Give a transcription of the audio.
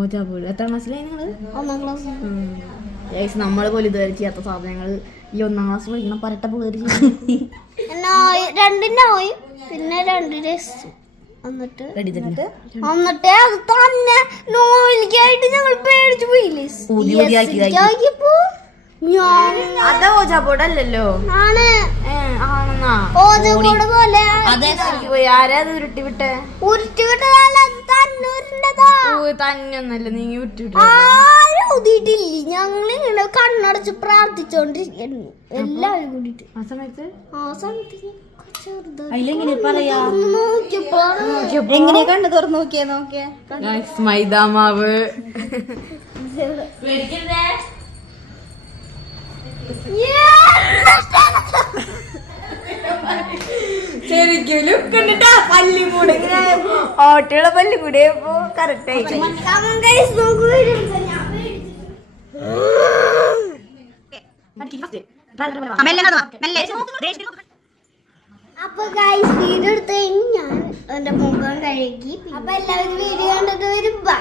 ഓജാപോട്. എത്രാം ക്ലാസ്സിലായി നിങ്ങള്? 1ാം ക്ലാസ്. നമ്മള് പോലും ഇതുവരെ ചെയ്യാത്ത സാധനങ്ങൾ ഈ 1ാം ക്ലാസ് പഠിക്കണം പരട്ട പിള്ളേര് രണ്ടിനായി പിന്നെ 2 രസം എന്നിട്ട് അത് തന്നെ നോയിലേക്കായിട്ട് ഞങ്ങൾ പേടിച്ചു പോയില്ലേ. അതാ ഓജാപോടല്ലോ ആണ് ഓജാപോട് പോലെ ആരാ അത് ഉരുട്ടി വിട്ടേ? തന്നൊന്നല്ല നീ ഉരുട്ടി വിട്ട. ഊതിയിട്ടില്ല. ഞങ്ങളിങ്ങനെ കണ്ണടച്ച് പ്രാർത്ഥിച്ചോണ്ടിരിക്കുന്നു എല്ലാവരും കൂടിട്ട്. ആ സമയത്ത് എങ്ങനെയാ കണ്ണ് തുറന്ന് നോക്കിയേ മൈദാമാവ് ശരിക്കും ലുക്കുണ്ടിട്ടാ പല്ലിക്കൂടെ ഇങ്ങനെ ഓട്ടയുള്ള പല്ലിക്കൂടെ കറക്റ്റ് ആയിട്ട്. അപ്പൊ ഗൈസ് വീഡിയോ എടുത്ത് കഴിഞ്ഞ് ഞാൻ എന്റെ മുഖം കഴുകി. അപ്പൊ എല്ലാവരും വീഡിയോ കണ്ടിട്ട് വരും. ബൈ.